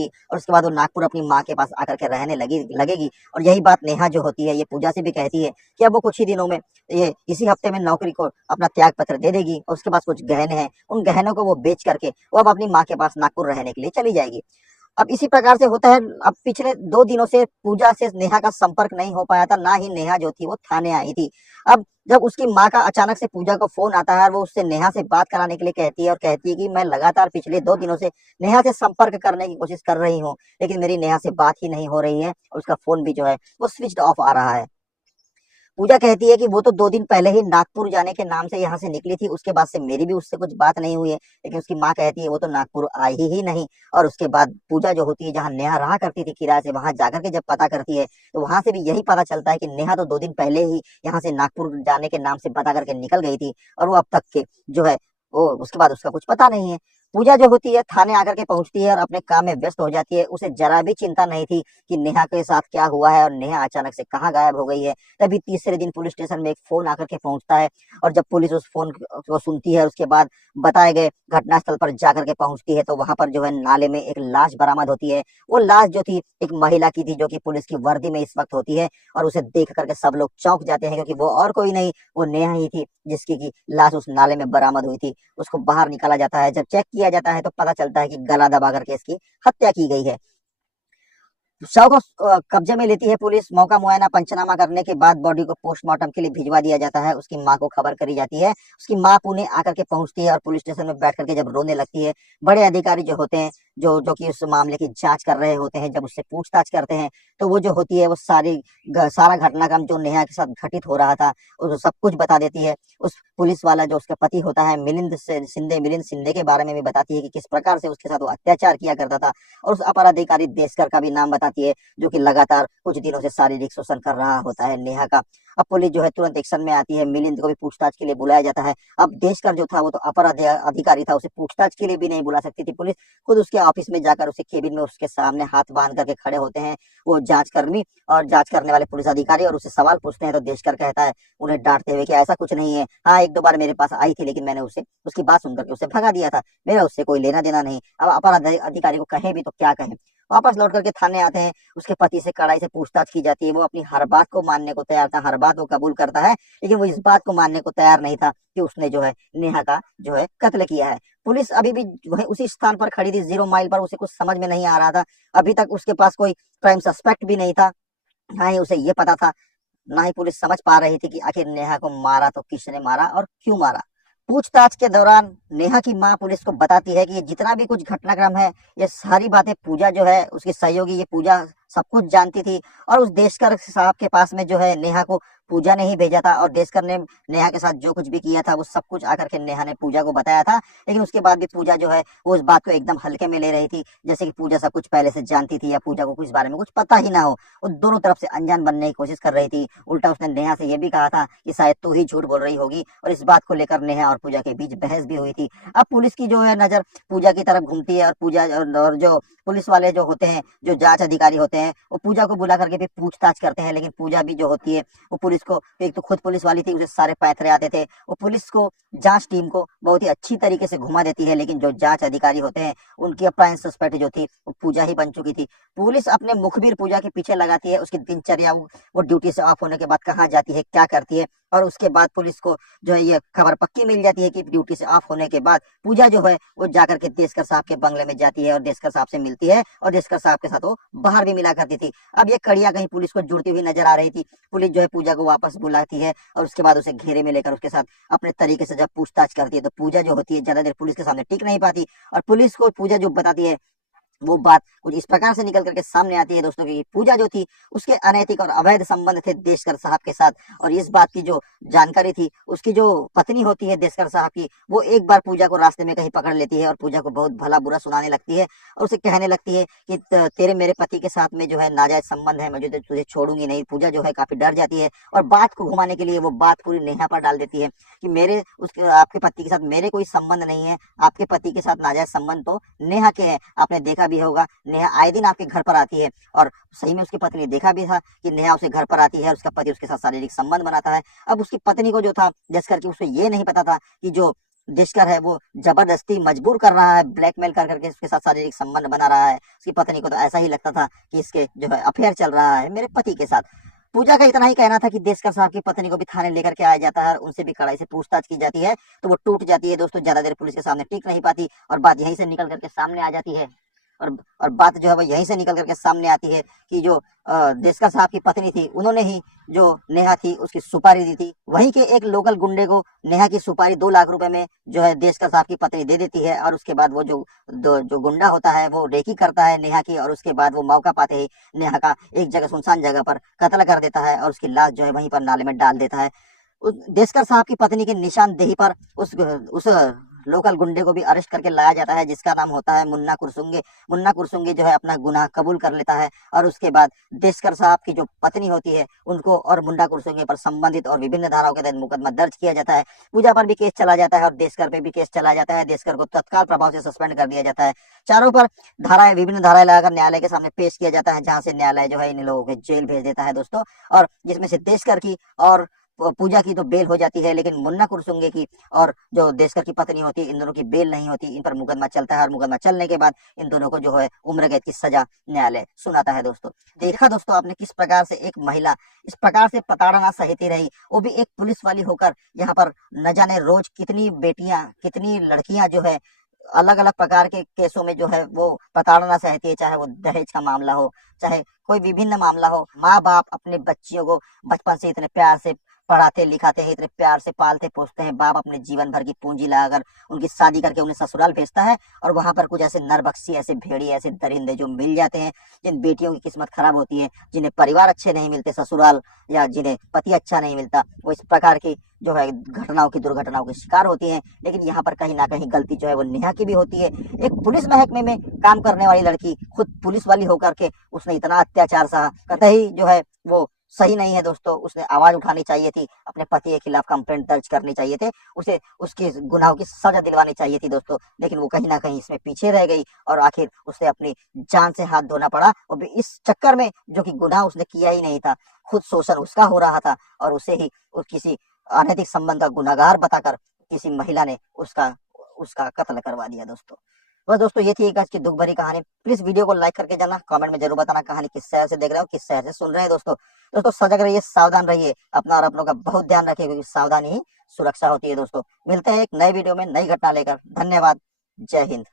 जाएगी और उसके बाद वो नागपुर अपनी माँ के पास आकर के रहने लगेगी। और यही बात नेहा जो होती है ये पूजा से भी कहती है कि अब वो कुछ ही दिनों में, ये इसी हफ्ते में नौकरी को अपना त्याग पत्र दे देगी और उसके पास कुछ गहने हैं, उन गहनों को वो बेच करके वो अब अपनी माँ के पास नागपुर रहने के लिए चली जाएगी। अब इसी प्रकार से होता है। अब पिछले 2 दिनों से पूजा से नेहा का संपर्क नहीं हो पाया था, ना ही नेहा जो थी वो थाने आई थी। अब जब उसकी माँ का अचानक से पूजा को फोन आता है और वो उससे नेहा से बात कराने के लिए कहती है और कहती है कि मैं लगातार पिछले 2 दिनों से नेहा से संपर्क करने की कोशिश कर रही हूँ, लेकिन मेरी नेहा से बात ही नहीं हो रही है और उसका फोन भी जो है वो स्विच ऑफ आ रहा है। पूजा कहती है कि वो तो 2 दिन पहले ही नागपुर जाने के नाम से यहाँ से निकली थी, उसके बाद से मेरी भी उससे कुछ बात नहीं हुई है। लेकिन उसकी माँ कहती है वो तो नागपुर आई ही नहीं। और उसके बाद पूजा जो होती है जहाँ नेहा रहा करती थी किराए से, वहां जाकर के जब पता करती है तो वहां से भी यही पता चलता है कि नेहा तो 2 दिन पहले ही यहाँ से नागपुर जाने के नाम से पता करके निकल गई थी और वो अब तक के जो है वो उसके बाद उसका कुछ पता नहीं है। पूजा जो होती है थाने आकर के पहुंचती है और अपने काम में व्यस्त हो जाती है। उसे जरा भी चिंता नहीं थी कि नेहा के साथ क्या हुआ है और नेहा अचानक से कहाँ गायब हो गई है। तभी तीसरे दिन पुलिस स्टेशन में एक फोन आकर के पहुंचता है और जब पुलिस उस फोन को सुनती है उसके बाद बताए गए घटनास्थल पर जाकर के पहुंचती है तो वहां पर जो है नाले में एक लाश बरामद होती है। वो लाश जो थी एक महिला की थी जो कि पुलिस की वर्दी में इस वक्त होती है और उसे देख करके सब लोग चौंक जाते हैं क्योंकि वो और कोई नहीं, वो नेहा ही थी जिसकी की लाश उस नाले में बरामद हुई थी। उसको बाहर निकाला जाता है, जब चेक किया जाता है तो पता चलता है कि गला दबा करके इसकी हत्या की गई है। शव को कब्जे में लेती है पुलिस। मौका मुआयना पंचनामा करने के बाद बॉडी को पोस्टमार्टम के लिए भिजवा दिया जाता है। उसकी माँ को खबर करी जाती है। उसकी माँ पुणे आकर के पहुंचती है और पुलिस स्टेशन में बैठ करके जब रोने लगती है, बड़े अधिकारी जो होते हैं जो जो कि उस मामले की जांच कर रहे होते हैं, जब उससे पूछताछ करते हैं तो वो जो होती है वो सारा घटनाक्रम जो नेहा के साथ घटित हो रहा था वो सब कुछ बता देती है। उस पुलिस वाला जो उसका पति होता है मिलिंद शिंदे के बारे में भी बताती है कि किस प्रकार से उसके साथ वो अत्याचार किया करता था। और उस अपर अधिकारी देशकर का भी नाम बताती है जो कि लगातार कुछ दिनों से शारीरिक शोषण कर रहा होता है नेहा का। अब पुलिस जो है तुरंत एक्शन में आती है। मिलिंद को भी पूछताछ के लिए बुलाया जाता है। अब देशकर जो था वो तो अपर अधिकारी था, उसे पूछताछ के लिए भी नहीं बुला सकती थी पुलिस। खुद उसके ऑफिस में जाकर उसके केबिन में उसके सामने हाथ बांध करके खड़े होते हैं वो जांचकर्मी और जांच करने वाले पुलिस अधिकारी और उससे सवाल पूछते हैं तो देशकर कहता है उन्हें डांटते हुए कि ऐसा कुछ नहीं है, हाँ 1-2 बार मेरे पास आई थी लेकिन मैंने उसे उसकी बात सुनकर के उसे भगा दिया था, मेरा उससे कोई लेना देना नहीं। अब अपर अधिकारी को कहे भी तो क्या कहें। वापस लौट करके थाने आते हैं। उसके पति से कड़ाई से पूछताछ की जाती है। वो अपनी हर बात को मानने को तैयार था, हर बात वो कबूल करता है, लेकिन वो इस बात को मानने को तैयार नहीं था कि उसने जो है नेहा का जो है कत्ल किया है। पुलिस अभी भी जो है उसी स्थान पर खड़ी थी 0 माइल पर। उसे कुछ समझ में नहीं आ रहा था। अभी तक उसके पास कोई क्राइम सस्पेक्ट भी नहीं था, ना ही उसे ये पता था, ना ही पुलिस समझ पा रही थी कि आखिर नेहा को मारा तो किसने मारा और क्यों मारा। पूछताछ के दौरान नेहा की मां पुलिस को बताती है कि ये जितना भी कुछ घटनाक्रम है ये सारी बातें पूजा जो है उसकी सहयोगी ये पूजा सब कुछ जानती थी। और उस देशकर साहब के पास में जो है नेहा को पूजा ने ही भेजा था और देशकर ने नेहा के साथ जो कुछ भी किया था वो सब कुछ आकर के नेहा ने पूजा को बताया था। लेकिन उसके बाद भी पूजा जो है वो उस बात को एकदम हल्के में ले रही थी, जैसे कि पूजा सब कुछ पहले से जानती थी या पूजा को कुछ बारे में कुछ पता ही ना हो। वो दोनों तरफ से अनजान बनने की कोशिश कर रही थी। उल्टा उसने नेहा से ये भी कहा था कि शायद तू ही झूठ बोल रही होगी और इस बात को लेकर नेहा और पूजा के बीच बहस भी हुई थी। अब पुलिस की जो है नजर पूजा की तरफ घूमती है और पूजा और जो पुलिस वाले जो होते हैं, जो जांच अधिकारी होते हैं, वो पूजा को बुला करके भी पूछताछ करते हैं। लेकिन पूजा भी जो होती है वो पुलिस को, एक तो खुद पुलिस वाली थी, उसे सारे पैंतरे आते थे, वो पुलिस को जांच टीम को बहुत ही अच्छी तरीके से घुमा देती है। लेकिन जो जांच अधिकारी होते हैं उनकी प्राइम सस्पेक्ट जो थी वो पूजा ही बन चुकी थी। पुलिस अपने मुखबिर पूजा के पीछे लगाती है। उसकी दिनचर्या, वो ड्यूटी से ऑफ होने के बाद कहाँ जाती है, क्या करती है, और उसके बाद पुलिस को जो है ये खबर पक्की मिल जाती है कि ड्यूटी से ऑफ होने के बाद पूजा जो है वो जाकर के देशकर साहब के बंगले में जाती है और देशकर साहब से मिलती है और देशकर साहब के साथ वो बाहर भी मिला करती थी। अब ये कड़ियां कहीं पुलिस को जुड़ती हुई नजर आ रही थी। पुलिस जो है पूजा को वापस बुलाती है और उसके बाद उसे घेरे में लेकर उसके साथ अपने तरीके से जब पूछताछ करती है तो पूजा जो होती है ज्यादा देर पुलिस के सामने टिक नहीं पाती और पुलिस को पूजा जो बताती है वो बात कुछ इस प्रकार से निकल करके सामने आती है दोस्तों की पूजा जो थी उसके अनैतिक और अवैध संबंध थे देशकर साहब के साथ। और इस बात की जो जानकारी थी उसकी जो पत्नी होती है देशकर साहब की, वो एक बार पूजा को रास्ते में कहीं पकड़ लेती है और पूजा को बहुत भला बुरा सुनाने लगती है और उसे कहने लगती है कि तेरे मेरे पति के साथ में जो है नाजायज संबंध है, मुझे तुझे छोड़ूंगी नहीं। पूजा जो है काफी डर जाती है और बात को घुमाने के लिए वो बात पूरी नेहा पर डाल देती है कि मेरे उसके आपके पति के साथ मेरे कोई संबंध नहीं है, आपके पति के साथ नाजायज संबंध तो नेहा के हैं। आपने देखा भी होगा नेहा आए दिन आपके घर पर आती है और सही में उसकी पत्नी ने देखा भी था कि नेहा उसके घर पर आती है और उसका पति उसके साथ शारीरिक संबंध बनाता है। अब उसकी पत्नी को जो था जस करके उसे ये नहीं पता था कि जो देशकर है वो जबरदस्ती मजबूर कर रहा है, ब्लैकमेल कर करके उसके साथ शारीरिक संबंध बना रहा है। उसकी पत्नी को तो ऐसा ही लगता था कि इसके जो है अफेयर चल रहा है मेरे पति के साथ। पूजा का इतना ही कहना था कि देशकर साहब की पत्नी को भी थाने लेकर के आया जाता है और उनसे भी कड़ाई से पूछताछ की जाती है, तो वो टूट जाती है दोस्तों, ज्यादा देर पुलिस के सामने टिक नहीं पाती और बात यहीं से निकल करके सामने आ जाती है। और बात जो है वो यहीं से निकल करके सामने आती है कि जो देशकर साहब की पत्नी थी, उन्होंने ही जो नेहा थी उसकी सुपारी दी थी। वहीं के एक लोकल गुंडे को नेहा की सुपारी 2 लाख रुपए में जो है देशकर साहब की पत्नी दे देती है और उसके बाद वो जो गुंडा होता है वो रेकी करता है नेहा की, और उसके बाद वो मौका पाते ही नेहा का एक जगह सुनसान जगह पर कत्ल कर देता है और उसकी लाश जो है वहीं पर नाले में डाल देता है। देशकर साहब की पत्नी की निशानदेही पर उस लोकल गुंडे को भी अरेस्ट करके लाया जाता है, जिसका नाम होता है मुन्ना कुरसुंगे। मुन्ना कुरसुंगे जो है अपना गुनाह कबूल कर लेता है और उसके बाद देशकर साहब की जो पत्नी होती है उनको और मुन्ना कुरसुंगे पर संबंधित और विभिन्न धाराओं के तहत मुकदमा दर्ज किया जाता है। पूजा पर भी केस चला जाता है और देशकर पे भी केस चला जाता है। देशकर को तत्काल प्रभाव से सस्पेंड कर दिया जाता है। चारों पर धाराएं, विभिन्न धाराएं लगाकर न्यायालय के सामने पेश किया जाता है, जहां से न्यायालय जो है इन लोगों को जेल भेज देता है दोस्तों। और जिसमें से देशकर की और पूजा की तो बेल हो जाती है, लेकिन मुन्ना कुरसुंगे की और जो देशकर की पत्नी होती है, इन दोनों की बेल नहीं होती। इन पर मुकदमा चलता है और मुकदमा चलने के बाद इन दोनों को जो है उम्र कैद की सजा न्यायालय सुनाता है दोस्तों। देखा दोस्तों आपने किस प्रकार से एक महिला इस प्रकार से प्रताड़ना सहती रही, वो भी एक पुलिस वाली होकर। यहाँ पर न जाने रोज कितनी बेटियां, कितनी लड़कियां जो है अलग अलग प्रकार के केसों में जो है वो प्रताड़ना सहती है, चाहे वो दहेज का मामला हो, चाहे कोई विभिन्न मामला हो। माँ बाप अपने बच्चियों को बचपन से इतने प्यार से पढ़ाते लिखाते हैं, इतने प्यार से पालते पोसते हैं। बाप अपने जीवन भर की पूंजी लगाकर उनकी शादी करके उन्हें ससुराल भेजता है, और वहां पर कुछ ऐसे नरबख्शी, ऐसे भेड़िए, ऐसे दरिंदे जो मिल जाते हैं, जिन बेटियों की किस्मत खराब होती है, जिन्हें परिवार अच्छे नहीं मिलते ससुराल, या जिन्हें पति अच्छा नहीं मिलता, वो इस प्रकार की जो है दुर्घटनाओं के शिकार होती हैं। लेकिन यहाँ पर कहीं ना कहीं गलती जो है वो नेहा की भी होती है। एक पुलिस महकमे में काम करने वाली लड़की, खुद पुलिस वाली होकर के उसने इतना अत्याचार सहा, कतई जो है वो सही नहीं है दोस्तों। उसने आवाज उठानी चाहिए थी, अपने पति के खिलाफ कंप्लेंट दर्ज करनी चाहिए थे, उसे उसके गुनाहों की सजा दिलवानी चाहिए थी दोस्तों। लेकिन वो कहीं ना कहीं इसमें पीछे रह गई और आखिर उसे अपनी जान से हाथ धोना पड़ा, और भी इस चक्कर में जो कि गुनाह उसने किया ही नहीं था, खुद शोषण उसका हो रहा था, और उसे ही किसी अनैतिक संबंध का गुनाहगार बताकर किसी महिला ने उसका उसका कत्ल करवा दिया दोस्तों। बस दोस्तों ये थी एक आज की दुख भरी कहानी। प्लीज वीडियो को लाइक करके जाना, कमेंट में जरूर बताना कहानी किस शहर से देख रहे हो, किस शहर से सुन रहे हैं दोस्तों। दोस्तों सजग रहिए, सावधान रहिए, अपना और अपनों का बहुत ध्यान रखिए, क्योंकि सावधानी ही सुरक्षा होती है दोस्तों। मिलते हैं एक नए वीडियो में नई घटना लेकर। धन्यवाद, जय हिंद।